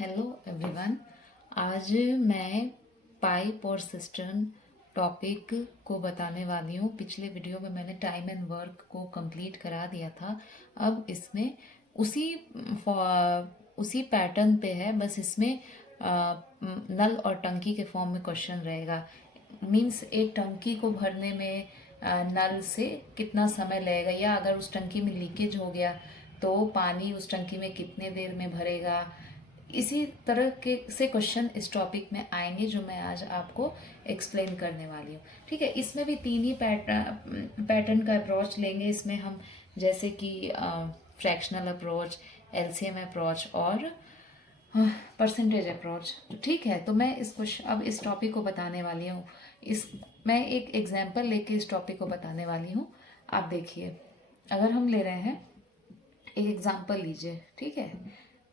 Hello everyone. आज मैं pipe और सिस्टर्न टॉपिक को बताने वाली हूँ। पिछले वीडियो में मैंने टाइम एंड वर्क को कंप्लीट करा दिया था। अब इसमें उसी उसी पैटर्न पे है, बस इसमें नल और टंकी के फॉर्म में क्वेश्चन रहेगा। मीन्स एक टंकी को भरने में नल से कितना समय लगेगा, या अगर उस टंकी में लीकेज हो गया तो पानी उस टंकी में कितने देर में भरेगा। इसी तरह के से क्वेश्चन इस टॉपिक में आएंगे जो मैं आज आपको एक्सप्लेन करने वाली हूँ। ठीक है, इसमें भी तीन ही पैटर्न का अप्रोच लेंगे इसमें हम, जैसे कि फ्रैक्शनल अप्रोच, एलसीएम अप्रोच और परसेंटेज अप्रोच। ठीक है, तो मैं अब इस टॉपिक को बताने वाली हूँ। मैं एक एग्जाम्पल लेके इस टॉपिक को बताने वाली हूँ। आप देखिए, अगर हम ले रहे हैं, एक एग्जाम्पल लीजिए। ठीक है,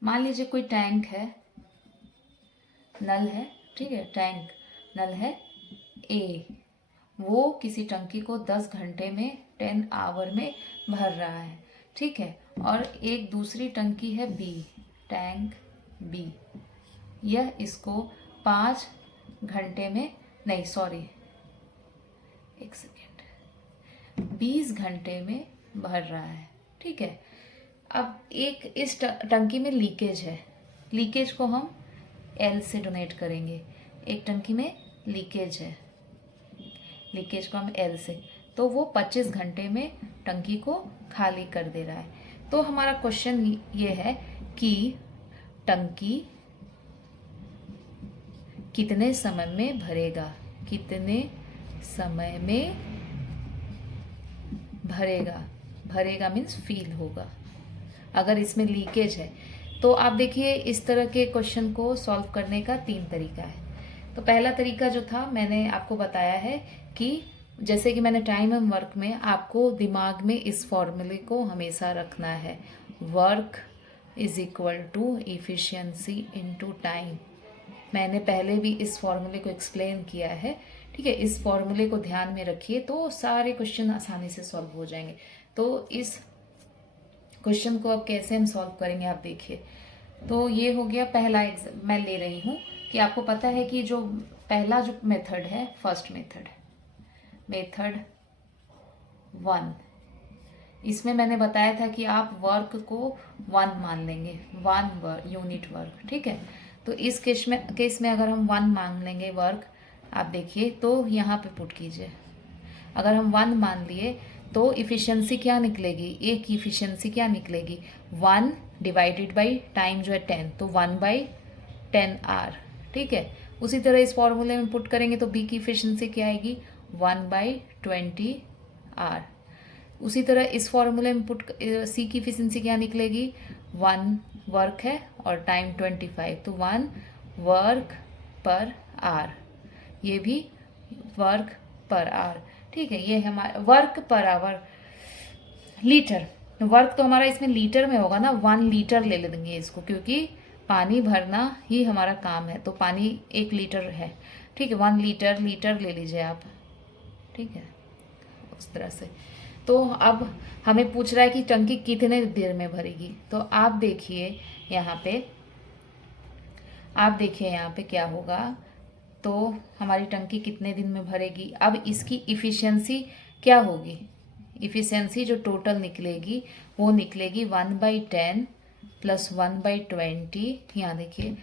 मान लीजिए कोई टैंक है, नल है। ठीक है, टैंक नल है ए, वो किसी टंकी को 10 घंटे में 10 आवर में भर रहा है। ठीक है, और एक दूसरी टंकी है बी, टैंक बी, यह इसको 5 घंटे में, नहीं सॉरी, एक सेकेंड, 20 घंटे में भर रहा है। ठीक है, अब एक इस टंकी में लीकेज है, लीकेज को हम एल से डोनेट करेंगे। एक टंकी में लीकेज है, लीकेज को हम एल से, तो वो 25 घंटे में टंकी को खाली कर दे रहा है। तो हमारा क्वेश्चन ये है कि टंकी कितने समय में भरेगा, कितने समय में भरेगा, भरेगा मीन्स फील होगा अगर इसमें लीकेज है। तो आप देखिए, इस तरह के क्वेश्चन को सॉल्व करने का 3 तरीका है। तो पहला तरीका जो था मैंने आपको बताया है कि जैसे कि मैंने टाइम एंड वर्क में आपको दिमाग में इस फॉर्मूले को हमेशा रखना है, work is equal to efficiency into time. मैंने पहले भी इस फॉर्मूले को एक्सप्लेन किया है। ठीक है, इस फॉर्मूले को ध्यान में रखिए तो सारे क्वेश्चन आसानी से सॉल्व हो जाएंगे। तो इस क्वेश्चन को अब कैसे हम सॉल्व करेंगे, आप देखिए। तो ये हो गया पहला मैं ले रही हूँ कि आपको पता है कि जो पहला जो मेथड है, फर्स्ट मेथड, मेथड 1, इसमें मैंने बताया था कि आप वर्क को 1 मान लेंगे, 1 यूनिट वर्क। ठीक है, तो इस केस में अगर हम 1 मान लेंगे वर्क, आप देखिए तो यहाँ पे पुट कीजिए। अगर हम 1 मान लिए तो इफिशियंसी क्या निकलेगी, एक की इफिशियंसी क्या निकलेगी, 1 डिवाइडेड बाई टाइम जो है 10, तो 1/10 आर। ठीक है, उसी तरह इस फॉर्मूले में पुट करेंगे तो बी की इफिशियंसी क्या आएगी, 1/20 आर। उसी तरह इस फॉर्मूले में सी की इफिशियंसी क्या निकलेगी, 1 वर्क है और टाइम 25, तो 1 वर्क पर आर, ये भी वर्क पर आवर। ठीक है, ये हमारा work per hour, litre, work तो हमारा इसमें लीटर में होगा ना, 1 लीटर ले लेंगे इसको, क्योंकि पानी भरना ही हमारा काम है, तो पानी 1 लीटर है। ठीक है, 1 लीटर, लीटर ले लीजिए आप। ठीक है, उस तरह से। तो अब हमें पूछ रहा है कि टंकी कितने देर में भरेगी। तो आप देखिए यहाँ पे, आप देखिए यहाँ पे क्या होगा, तो हमारी टंकी कितने दिन में भरेगी। अब इसकी इफ़िशियंसी क्या होगी, इफ़िशियंसी जो टोटल निकलेगी वो निकलेगी 1/10 प्लस 1/20, यहाँ देखिए,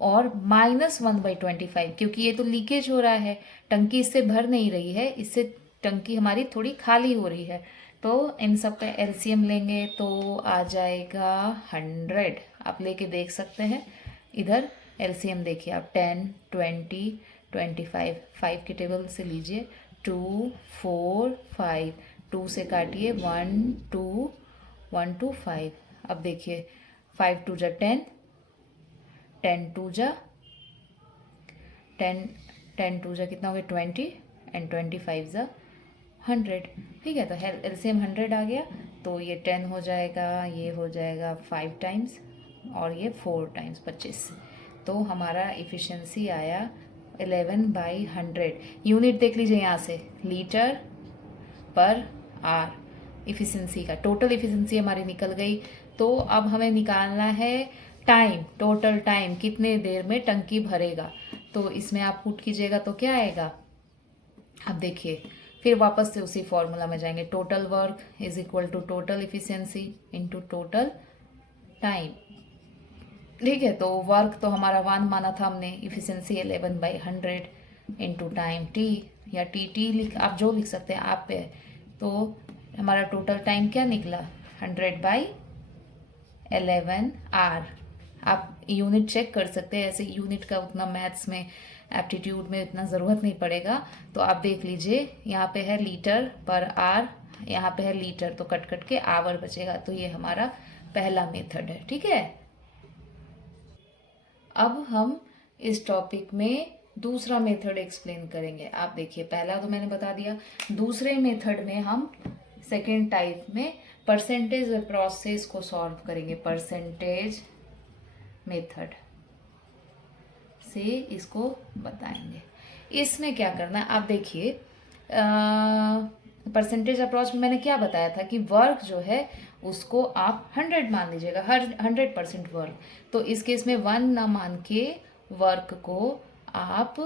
और -1/25, क्योंकि ये तो लीकेज हो रहा है, टंकी इससे भर नहीं रही है, इससे टंकी हमारी थोड़ी खाली हो रही है। तो इन सब का एलसीएम लेंगे तो आ जाएगा 100। आप लेके देख सकते हैं, इधर एलसीएम देखिए आप, 10, 20, 25, 5 के टेबल से लीजिए, 2, 4, 5, 2 से काटिए, 1, 2, 1, 2, 5। अब देखिए 5 2 जा 10, 10 2 जा 10, 10 2 जा कितना हो गया 20, एंड 25 जा 100। ठीक है, तो एलसीएम 100 आ गया, तो ये 10 हो जाएगा, ये हो जाएगा 5 टाइम्स, और ये 4 टाइम्स 25। तो हमारा इफ़िशियंसी आया 11/100। यूनिट देख लीजिए यहाँ से, लीटर पर आर, इफ़िशियंसी का टोटल इफ़िशियंसी हमारी निकल गई। तो अब हमें निकालना है टाइम, टोटल टाइम कितने देर में टंकी भरेगा, तो इसमें आप पुट कीजिएगा तो क्या आएगा। अब देखिए फिर वापस से उसी फॉर्मूला में जाएंगे, total work is equal to total efficiency into total time. ठीक है, तो वर्क तो हमारा 1 माना था हमने, इफिशियंसी 11/100 इंटू टाइम टी, या टी लिख, आप जो लिख सकते हैं आप पे। तो हमारा टोटल टाइम क्या निकला, 100/11 आर। आप यूनिट चेक कर सकते हैं, ऐसे यूनिट का उतना मैथ्स में एप्टीट्यूड में इतना ज़रूरत नहीं पड़ेगा। तो आप देख लीजिए यहाँ पे है लीटर पर आर, यहाँ पे है लीटर, तो कट कट के आवर बचेगा। तो ये हमारा पहला मेथड है। ठीक है, अब हम इस टॉपिक में दूसरा मेथड एक्सप्लेन करेंगे। आप देखिए पहला तो मैंने बता दिया, दूसरे मेथड में हम सेकेंड टाइप में परसेंटेज प्रोसेस को सॉल्व करेंगे। परसेंटेज मेथड से इसको बताएंगे। इसमें क्या करना है, आप देखिए परसेंटेज अप्रोच में मैंने क्या बताया था कि वर्क जो है उसको आप 100 मान लीजिएगा, हर 100% वर्क। तो इस केस में 1 ना मान के वर्क को आप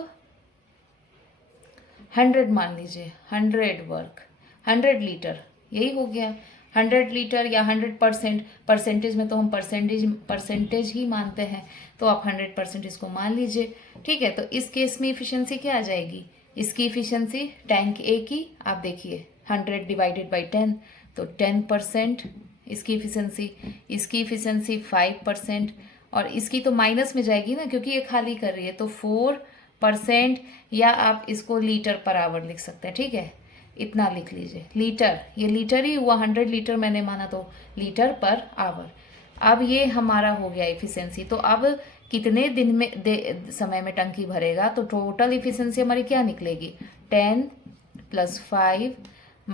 100 मान लीजिए, 100 वर्क, 100 लीटर, यही हो गया 100 लीटर या 100%। परसेंटेज में तो हम परसेंटेज ही मानते हैं, तो आप 100% इसको मान लीजिए। ठीक है, तो इस केस में इफिशियंसी क्या आ जाएगी, इसकी इफिशियंसी टैंक ए की, आप देखिए 100 डिवाइडेड बाई 10, तो 10% इसकी इफिशियंसी 5%, और इसकी तो माइनस में जाएगी ना क्योंकि ये खाली कर रही है, तो 4%, या आप इसको लीटर पर आवर लिख सकते हैं। ठीक है, इतना लिख लीजिए, लीटर, ये लीटर ही हुआ, 100 लीटर मैंने माना, तो लीटर पर आवर। अब ये हमारा हो गया इफिशियंसी। तो अब कितने दिन में समय में टंकी भरेगा, तो टोटल इफिशियंसी हमारी क्या निकलेगी, 10 + 5 -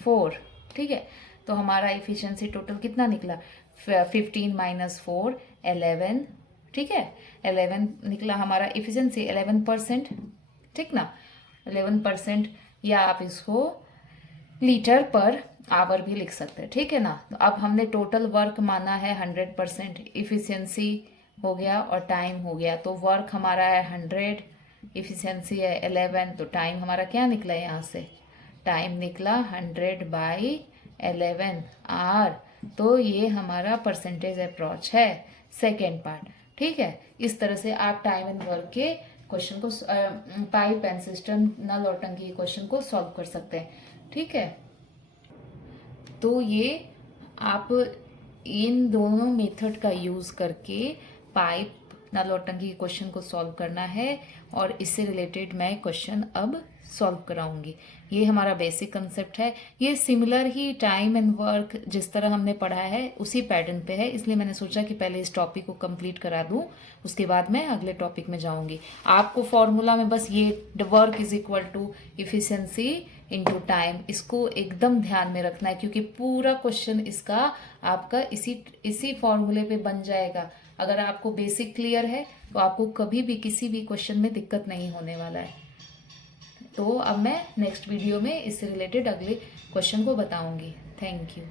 4। ठीक है, तो हमारा इफिशियंसी टोटल कितना निकला, 15 - 4 11। ठीक है, 11 निकला हमारा इफिशियंसी, 11%। ठीक ना, 11%, या आप इसको लीटर पर आवर भी लिख सकते हैं। ठीक है ना, तो अब हमने टोटल वर्क माना है 100%, इफिशियंसी हो गया और टाइम हो गया। तो वर्क हमारा है 100, इफिशियंसी है 11, तो टाइम हमारा क्या निकला, यहाँ से टाइम निकला 100/11 आर। तो ये हमारा परसेंटेज अप्रोच है, सेकेंड पार्ट। ठीक है, इस तरह से आप टाइम एंड वर्क के क्वेश्चन को, पाइप एंड सिस्टम, नल और टंकी के क्वेश्चन को सॉल्व कर सकते हैं। ठीक है, तो ये आप इन दोनों मेथड का यूज करके पाइप, नल और टंकी के क्वेश्चन को सॉल्व करना है, और इससे रिलेटेड मैं क्वेश्चन अब सॉल्व कराऊंगी। ये हमारा बेसिक कंसेप्ट है। ये similar he time and work जिस तरह हमने पढ़ा है उसी पैटर्न पे है, इसलिए मैंने सोचा कि पहले इस टॉपिक को कंप्लीट करा दूं, उसके बाद मैं अगले टॉपिक में जाऊंगी। आपको फॉर्मूला में बस ये work is equal to efficiency into time, इसको एकदम ध्यान में रखना है, क्योंकि पूरा क्वेश्चन इसका आपका इसी फॉर्मूले पे बन जाएगा। अगर आपको बेसिक क्लियर है तो आपको कभी भी किसी भी क्वेश्चन में दिक्कत नहीं होने वाला है। तो अब मैं नेक्स्ट वीडियो में इससे रिलेटेड अगले क्वेश्चन को बताऊंगी। Thank you.